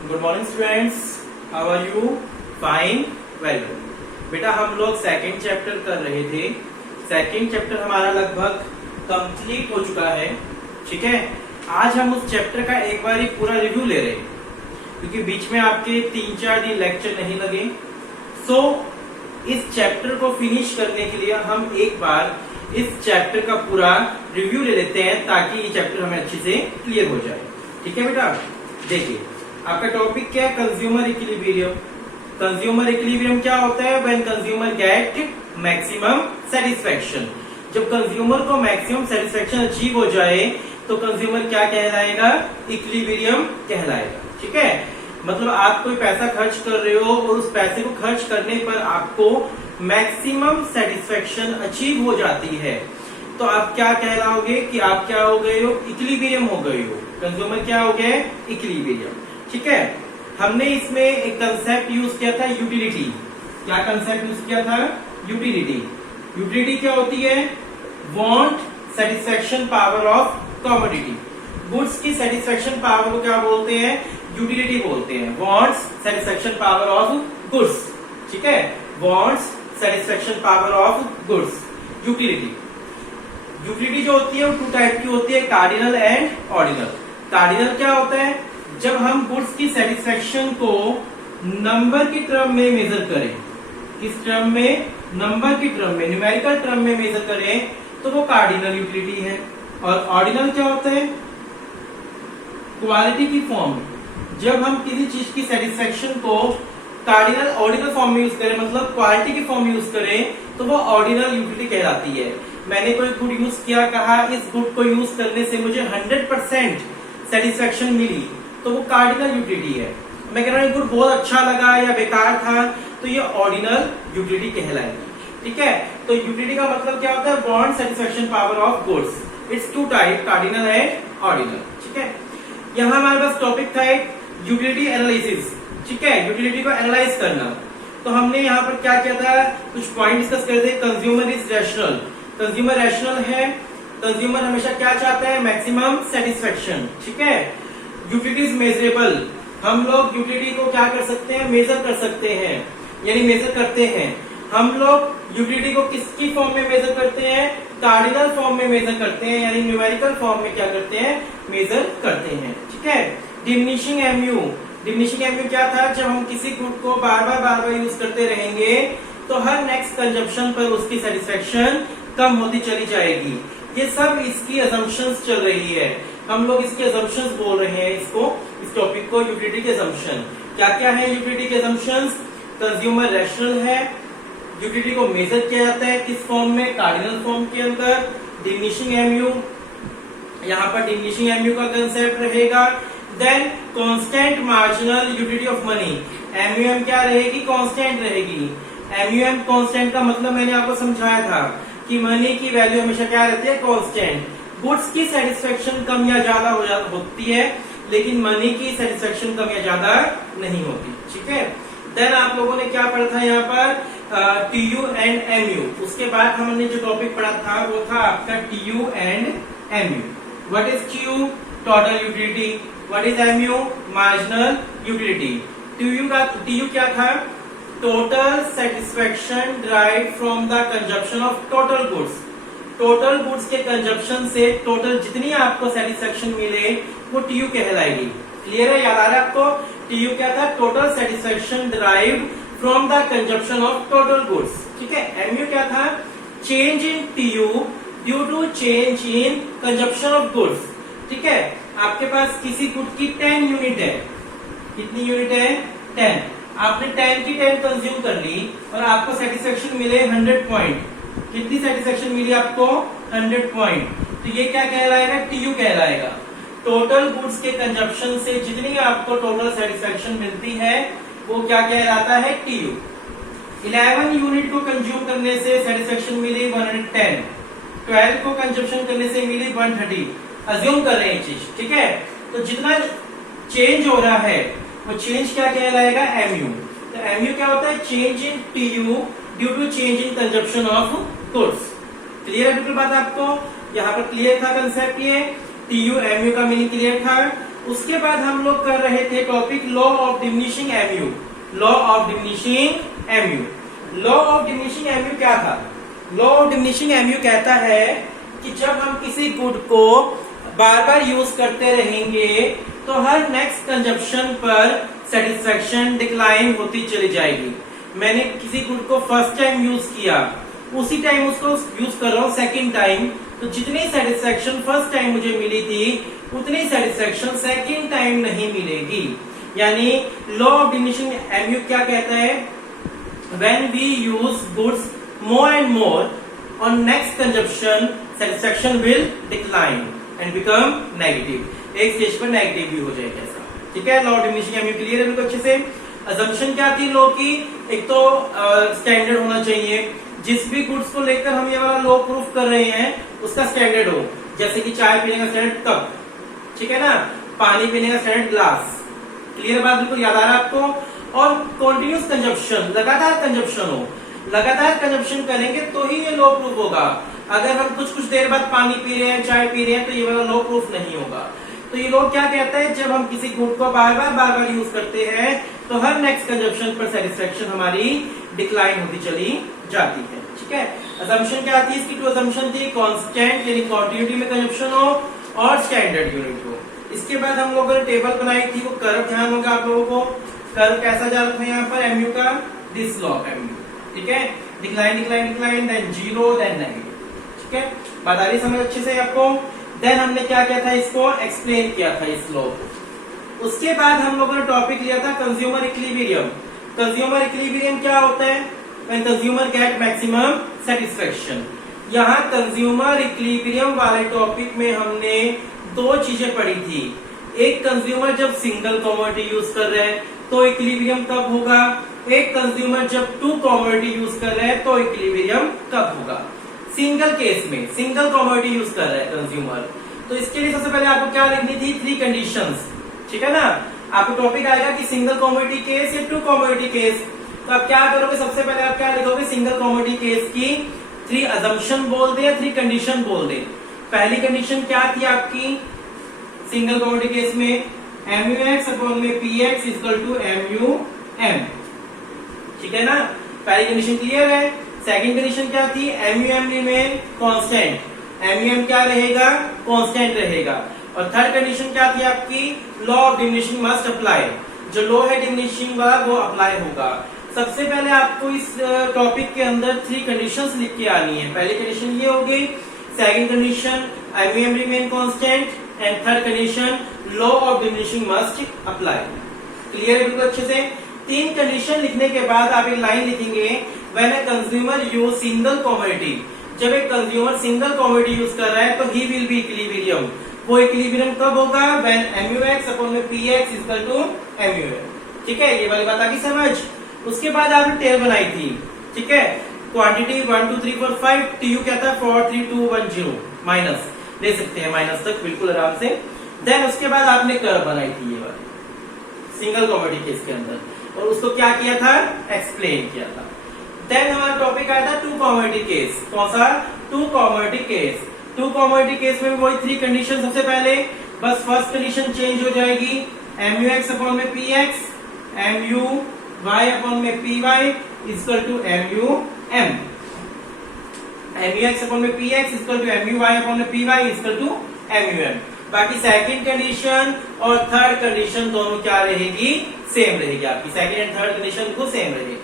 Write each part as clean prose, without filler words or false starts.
Good morning students, how are you? Fine, very good. बेटा हम लोग सेकंड चैप्टर कर रहे थे। सेकंड चैप्टर हमारा लगभग कंप्लीट हो चुका है। ठीक है, आज हम उस चैप्टर का एक बार पूरा रिव्यू ले रहे हैं क्योंकि बीच में आपके 3-4 दिन लेक्चर नहीं लगे। सो इस चैप्टर को फिनिश करने के लिए हम एक बार इस चैप्टर का पूरा रिव्यू ले लेते हैं ताकि ये चैप्टर हमें अच्छे से क्लियर हो जाए। ठीक है बेटा, देखिए आपका टॉपिक क्या है? Consumer equilibrium. कंज्यूमर इक्विलिब्रियम क्या होता है? When consumer get maximum satisfaction. जब कंज्यूमर को मैक्सिमम सेटिस्फेक्शन अचीव हो जाए तो कंज्यूमर क्या कहलाएगा? इक्विलिब्रियम कहलाएगा। ठीक है, मतलब आप कोई पैसा खर्च कर रहे हो और उस पैसे को खर्च करने पर आपको मैक्सिमम सेटिस्फेक्शन अचीव हो जाती है तो आप क्या कहलाओगे कि आप क्या हो गए हो? इक्विलिब्रियम हो गए हो। कंज्यूमर क्या हो गए? इक्विलिब्रियम। ठीक है, हमने इसमें एक कंसेप्ट यूज किया था, यूटिलिटी। क्या कंसेप्ट यूज किया था? यूटिलिटी। यूटिलिटी क्या होती है? Want satisfaction power of commodity. Goods की सेटिस्फेक्शन पावर को क्या बोलते हैं? यूटिलिटी बोलते हैं। Wants satisfaction power of goods. ठीक है, wants satisfaction power of goods, utility. Utility जो होती है वो 2 टाइप की होती है, कार्डिनल एंड ऑर्डिनल। कार्डिनल क्या होता है? जब हम गुड्स की सेटिस्फेक्शन को नंबर की टर्म में मेजर करें, किस टर्म में? नंबर की टर्म में, न्यूमेरिकल टर्म में मेजर करें तो वो कार्डिनल यूटिलिटी है। और ऑर्डिनल क्या होता है? क्वालिटी की फॉर्म में। जब हम किसी चीज की सेटिस्फेक्शन को कार्डिनल ऑर्डिनल फॉर्म में यूज करें, मतलब क्वालिटी की फॉर्म में यूज करें तो वो ऑर्डिनल यूटिलिटी कहलाती है। मैंने कोई गुड यूज किया, कहा इस गुड को यूज करने से मुझे 100% सेटिस्फेक्शन मिली तो वो कार्डिनल यूटिलिटी है। मैं कह रहा हूँ गुड बहुत अच्छा लगा या बेकार था तो ये ऑर्डिनल यूटिलिटी कहलाएगी। ठीक है, तो यूटिलिटी का मतलब क्या होता है? Want satisfaction power of goods. It's 2 type, cardinal and ordinal. ठीक है, यहाँ हमारे पास टॉपिक था एक यूटिलिटी एनालिसिस। ठीक है, यूटिलिटी को एनालाइज करना। तो हमने यहाँ पर क्या किया था? कुछ पॉइंट डिस्कस कर थे। Consumer is rational. Consumer rational है। कंज्यूमर हमेशा क्या चाहता है? Maximum satisfaction. ठीक है, यूटिलिटी इज मेजरेबल। हम लोग यूटिलिटी को क्या कर सकते हैं? मेजर कर सकते हैं, यानी मेजर करते हैं। हम लोग यूटिलिटी को किसकी फॉर्म में मेजर करते हैं? कार्डिनल फॉर्म में मेजर करते हैं, यानी न्यूमेरिकल फॉर्म में क्या करते हैं? मेजर करते हैं। ठीक है, डिमिनिशिंग एमयू। डिमिनिशिंग एमयू क्या था? जब हम किसी गुड को बार बार यूज करते रहेंगे तो हर नेक्स्ट कंजप्शन पर उसकी सेटिस्फेक्शन कम होती चली जाएगी। ये सब इसकी असम्पशंस चल रही है। हम लोग इसके असम्पशंस बोल रहे हैं इसको, इस टॉपिक को यूटिलिटी के असम्पशन। क्या क्या है यूटिलिटी के असम्पशंस? कंज्यूमर रैशनल है। यूटिलिटी को मेजर किया जाता है किस फॉर्म में? कार्डिनल फॉर्म के अंदर। डिमिनिशिंग एमयू, यहाँ पर डिमिनिशिंग एमयू का कंसेप्ट रहेगा। Then constant marginal utility of money. MUM क्या रहेगी? कांस्टेंट रहेगी। एमयूएम कांस्टेंट का मतलब मैंने आपको समझाया था कि मनी की वैल्यू हमेशा क्या रहती है? कांस्टेंट। गुड्स की सेटिस्फेक्शन कम या ज्यादा होती है लेकिन मनी की सेटिस्फेक्शन कम या ज्यादा नहीं होती। ठीक है, देन आप लोगों ने क्या पढ़ा था यहाँ पर? TU and MU. उसके बाद हमने जो टॉपिक पढ़ा था वो था आपका TU and MU. What is TU? Total utility. What is MU? Marginal utility. TU क्या था? Total satisfaction derived from the consumption of total goods. Total goods के कंजप्शन से टोटल जितनी आपको सेटिस्फेक्शन मिले वो टीयू कहलाएगी। क्लियर है? याद आ रहा है आपको? टीयू क्या था? Total satisfaction derived from the consumption of total goods. ठीक है, एमयू क्या था? Change in TU due to change in consumption of goods. ठीक है, आपके पास किसी गुड की 10 यूनिट है। कितनी यूनिट है? 10। आपने 10 की 10 कंज्यूम कर ली और आपको सेटिस्फेक्शन मिले 100 पॉइंट। कितनी सेटिस्फेक्शन मिली आपको? 100 पॉइंट। तो ये क्या कहलाएगा? टीयू कहलाएगा। टोटल गुड्स के कंजप्शन से जितनी आपको टोटल सेटिस्फेक्शन मिलती है वो क्या कहलाता है? टीयू। 11 यूनिट को कंज्यूम करने से सेटिस्फेक्शन मिली 110। 12 को कंजप्शन करने से मिली 130। अज्यूम कर रहे हैं चीज। ठीक है, तो जितना चेंज हो रहा है वो चेंज क्या कहलाएगा? एमयू। तो एमयू क्या होता है? Change in TU due to change in consumption of goods. Clear है बिल्कुल बात आपको? यहाँ पर क्लियर था कंसेप्ट ये। टीयू एमयू का मीनिंग क्लियर था। उसके बाद हम लोग कर रहे थे topic law of diminishing MU. Law of diminishing MU. Law of diminishing MU क्या था? लॉ ऑफ डिमिनिशिंग एमयू कहता है कि जब हम किसी गुड को बार बार यूज करते रहेंगे तो हर नेक्स्ट कंजप्शन पर सेटिस्फेक्शन डिक्लाइन होती चली जाएगी। मैंने किसी गुड को फर्स्ट टाइम यूज किया, उसी टाइम उसको यूज कर रहा हूँ सेकंड टाइम, तो जितनी सेटिस्फेक्शन फर्स्ट टाइम मुझे मिली थी उतनी सेटिस्फेक्शन सेकंड टाइम नहीं मिलेगी। यानी लॉ ऑफ डिमिनिशिंग एमयू क्या कहता है? When we use goods more and more on next consumption satisfaction will decline and become negative. एक स्टेज पर नेगेटिव भी हो जाएगा ऐसा। ठीक है, law of diminishing MU clear है बिल्कुल अच्छे से। अजम्पशन क्या थी लॉ की? एक तो स्टैंडर्ड होना चाहिए, जिस भी गुड्स को लेकर हम ये वाला लॉ प्रूफ कर रहे हैं उसका स्टैंडर्ड हो। जैसे कि चाय पीने का स्टैंडर्ड कप, ठीक है ना, पानी पीने का स्टैंडर्ड ग्लास। क्लियर बात बिल्कुल याद आ रहा है आपको? और कॉन्टिन्यूस कंजप्शन, लगातार कंजप्शन हो, लगातार कंजप्शन करेंगे तो ही ये लॉ प्रूफ होगा। अगर हम कुछ कुछ देर बाद पानी पी रहे हैं, चाय पी रहे हैं, तो ये वाला लॉ प्रूफ नहीं होगा। तो ये लॉ क्या कहता है? जब हम किसी गुड को बार बार यूज करते हैं तो हर नेक्स्ट कंजप्शन पर सेटिस्फेक्शन हमारी डिक्लाइन होती चली जाती है। ठीक है, असम्पशन क्या थी इसकी? 2 असम्पशन थी, कांस्टेंट यानी क्वांटिटी में कंजप्शन हो और स्टैंडर्ड यूनिट हो। इसके बाद हम लोगों ने टेबल बनाई थी, वो कर्व ध्यान होगा आप लोगों को। कर्व कैसा जा रहा था यहाँ पर एमयू का? This law MU. ठीक है, decline decline decline, then zero, then negative. ठीक है, बात आ रही समझ अच्छे से आपको? देन हमने क्या किया था? इसको एक्सप्लेन किया था इस लॉ को। उसके बाद हम लोगों ने टॉपिक लिया था कंज्यूमर इक्विलिब्रियम। कंज्यूमर इक्विलिब्रियम क्या होता है? When consumer get maximum satisfaction. यहाँ कंज्यूमर इक्विलिब्रियम वाले टॉपिक में हमने 2 चीजें पढ़ी थी। एक, कंज्यूमर जब सिंगल कमोडिटी यूज कर रहे हैं तो इक्विलिब्रियम कब होगा। एक, कंज्यूमर जब 2 कमोडिटी यूज कर रहे हैं तो इक्विलिब्रियम कब होगा। सिंगल केस में सिंगल कमोडिटी यूज कर रहे हैं कंज्यूमर, तो इसके लिए सबसे पहले आपको क्या लिखनी थी? 3 कंडीशंस। ठीक है ना, आपको टॉपिक आएगा कि सिंगल कमोडिटी केस या 2 कमोडिटी केस। तो आप क्या करोगे? सबसे पहले आप क्या लिखोगे? सिंगल कमोडिटी केस की 3 असम्पशन बोल दे या 3 कंडीशन बोल दे। पहली कंडीशन क्या थी आपकी सिंगल कमोडिटी केस में? MUX अपॉन में PX इक्वल टू MUM। ठीक है ना, पहली कंडीशन क्लियर है। सेकंड कंडीशन क्या थी? MUM remain constant. MUM क्या रहेगा? कांस्टेंट रहेगा। और थर्ड कंडीशन क्या थी आपकी? Law of diminishing must apply. जो लॉ है डिमिनिशिंग वाला वो अप्लाई होगा। सबसे पहले आपको इस टॉपिक के अंदर 3 कंडीशंस लिख के आनी है। पहली कंडीशन ये हो गई, second condition MUM remain constant, and third condition law of diminishing must apply. Clear है बिल्कुल अच्छे से? 3 कंडीशन लिखने के बाद आप एक लाइन लिखेंगे, when a consumer use single commodity. जब एक कंज्यूमर सिंगल कमोडिटी यूज कर रहा है तो ही विल बी इक्विलिब्रियम। वो इक्विलिब्रियम कब होगा? व्हेन MUX अपॉन में PX इक्वल टू MUM। ठीक है, ये वाली बात आ गई समझ? उसके बाद आपने टेबल बनाई थी। ठीक है, क्वांटिटी 1 2 3 4 5, TU क्या था? 4 3 2 1 0, माइनस ले सकते हैं माइनस तक बिल्कुल आराम से। देन उसके बाद आपने कर्व बनाई थी ये वाली सिंगल कमोडिटी केस के अंदर, और उसको क्या किया था? एक्सप्लेन किया था। देन हमारा टॉपिक आया था 2 कमोडिटी केस। कौन सा? 2 कमोडिटी केस। 2 कमोडिटी केस में वही 3 कंडीशन। सबसे पहले बस फर्स्ट कंडीशन चेंज हो जाएगी, MUX अपॉन में PX, MUY अपॉन में PY equal to MUM। MUX upon में PX equal to MUY upon में PY इक्वल टू MUM। बाकी सेकंड कंडीशन और थर्ड कंडीशन दोनों क्या रहेगी? सेम रहेगी आपकी। सेकंड एंड थर्ड कंडीशन को सेम रहेगी।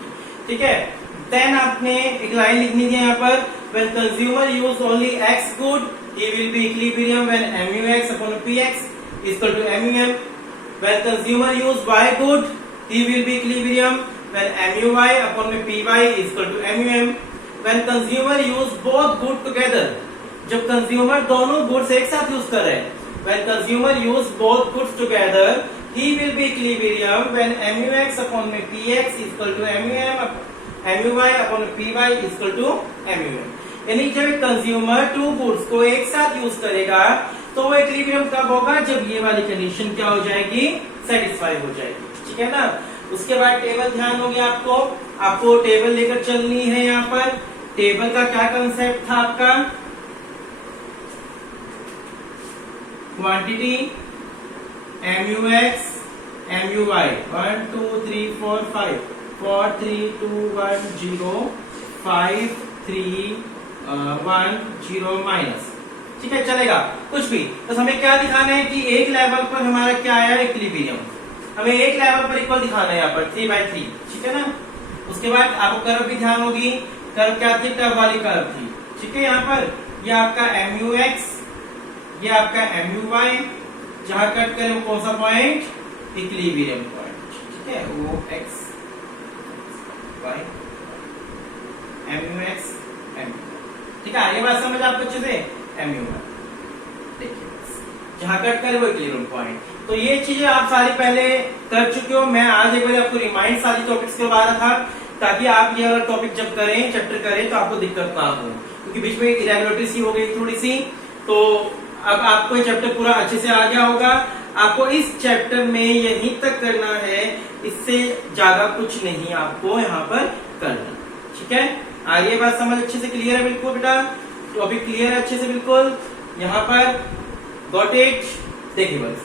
ठीक है, देन आपने एक लाइन लिखनी है यहाँ पर, when consumer use only X good he will be equilibrium when MUX upon PX equal to MUM। When consumer use Y good he will be equilibrium when MUY upon PY equal to MUM। When consumer use both good together, जब consumer दोनों goods एक साथ use कर रहे हैं, when consumer use both goods together he will be equilibrium when MUX upon PX equal to MUY upon PY equal to MUM। यानी जब consumer 2 goods को एक साथ यूज करेगा तो वो इक्विलिब्रियम कब होगा? जब ये वाली कंडीशन क्या हो जाएगी? सेटिस्फाई हो जाएगी। ठीक है ना। उसके बाद टेबल ध्यान हो गया आपको टेबल लेकर चलनी है। यहाँ पर टेबल का क्या कंसेप्ट था आपका? Quantity MUX MUY 1 2 3 4 5 4 3 2 1 0 5 3 1 0 minus. ठीक है, चलेगा कुछ भी। तो हमें क्या दिखाना है कि एक लेवल पर हमारा क्या आया, इक्विलिब्रियम। हमें एक लेवल पर इक्वल दिखाना है यहाँ पर 3/3। ठीक है ना। उसके बाद आपको कर्व भी ध्यान होगी, कर्व क्या थी, टर्व वाली कर्व थी। ठीक है, यहाँ पर ये आपका MUX, ये आपका MUY, जहां कट करें वो कौन सा पॉइंट, इक्विलिब्रियम पॉइंट। ठीक है, वो X Y MUX MU। ठीक है, ये बात समझ आपको अच्छे से, MUY देखिए जहां कट करे वो इक्विलिब्रियम पॉइंट। तो ये चीजें आप सारी पहले कर चुके हो। मैं आज एक बार आपको रिमाइंड सारी टॉपिक्स करवा रहा था ताकि आप ये वाला टॉपिक जब करें, चैप्टर करें, तो आपको दिक्कत ना हो, क्योंकि बीच में इरेगुलरिटी सी हो गई थोड़ी सी। तो अब आपको ये चैप्टर पूरा अच्छे से आ गया होगा। आपको इस चैप्टर में यहीं तक करना है, इससे ज्यादा कुछ नहीं आपको यहाँ पर करना। ठीक है, आगे बात समझ अच्छे से क्लियर है बिल्कुल बेटा, टॉपिक क्लियर है अच्छे से बिल्कुल यहाँ पर, गॉट इट। देखिए बस